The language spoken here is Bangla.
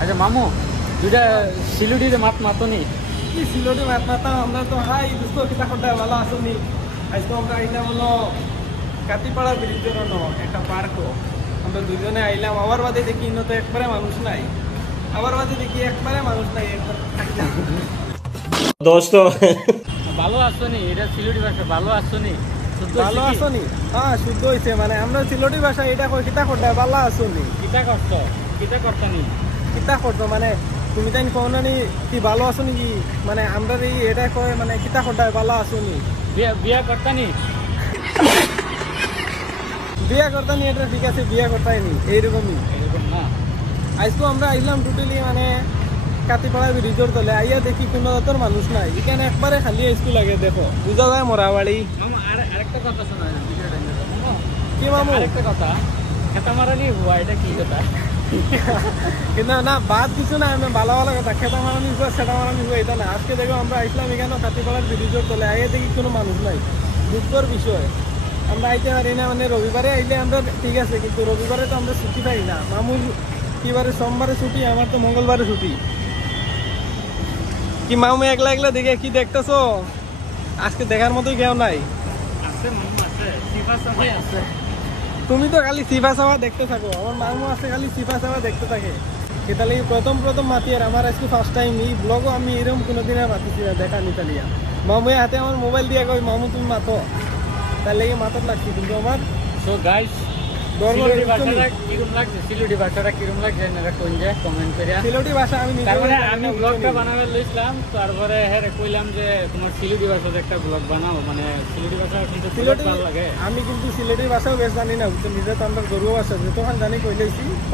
আচ্ছা মামু দুইটা সিলুডিতে মাত মাতনি কি সিলোটি মাত মাতা আমরা তো হাই দোস্ত কিতা করতে ভালো আসনি আজকে আমরা আইলাম হলো কাতিপাড়া ব্রিজের একটা পার্কও আমরা দুজনে আইলাম আবার বাদে দেখি ইনো তো একবারে মানুষ নাই আবার বাদে দেখি একবারে মানুষ নাই दोस्तों ভালো আসনি এটা সিলুডি ভাষা ভালো আসনি ভালো আসনি হ্যাঁ শুদ্ধ হয়েছে মানে আমরা সিলোটি ভাষা এটা কই কিতা করতে ভালো আসনি কিতা করছ কিতা করতানি কিতা করতো মানে তুমি তাই কওনি কি ভালো আছো নাকি মানে আমরা এই এটা কয় মানে কিতা করতে ভালো আসনি বিয়া করতানি বিয়া করতানি এটা ঠিক আছে বিয়া করতাই নি এইরকমই এরকম না আজকে আমরা আইলাম টোটালি মানে কাতিপাড়া ব্রিজের তলে আইয়া দেখি কোনো তোর মানুষ নাই এখানে একবারে খালি স্কুল লাগে দেখো বুঝা যায় মরাবাড়ি মামু আরেকটা কথা শোনা কি মামু আরেকটা কথা খেতা মারানি হুয়া এটা কি কথা কিন্তু না বাদ কিছু না আমি ভালো ভালো কথা খেতা মারানি হুয়া সেটা মারানি হুয়া এটা না আজকে দেখো আমরা আইসলাম এখানে কাতিপাড়ার ব্রিজের তলে আইয়া দেখি কোনো মানুষ নাই দুঃখর বিষয় আমরা আইতে পারি না মানে রবিবারে আইলে আমরা ঠিক আছে কিন্তু রবিবারে তো আমরা ছুটি পাই না মামুর কিবারে সোমবারে ছুটি আমার তো মঙ্গলবারে ছুটি কি মামু একলা একলা দেখে কি দেখতেছো আজকে দেখার মতোই কেউ নাই আছে মামু আছে সিফা সবাই আছে তুমি তো খালি সিফা সাওয়া দেখতে থাকো আমার মামু আছে খালি সিফা সাওয়া দেখতে থাকে এতালি প্রথম মাতি আর আমার আজকে ফার্স্ট টাইম এই ব্লগও আমি এরকম কোনোদিন আর মাতিছি না দেখা নিতালিয়া মামুর হাতে আমার মোবাইল দিয়ে কই মামু তুমি মাতো তার লেগে মাথার লাগছি কিন্তু আমার সো গাইস সিলুডি ভাষাটা কিরকম লাগছে সিলুডি ভাষাটা কিরকম লাগছে আপনারা কোন যে কমেন্ট করিয়া সিলেটি ভাষা আমি নিজে তারপরে আমি ব্লগটা বানাবে লইছিলাম তারপরে হ্যাঁ কইলাম যে তোমার সিলুডি ভাষাতে একটা ব্লগ বানাও মানে সিলুডি ভাষা কিন্তু সিলেটি ভালো লাগে আমি কিন্তু সিলেটি ভাষাও বেশ জানি না নিজে তো আমরা গরু ভাষা যতক্ষণ জানি কইলেছি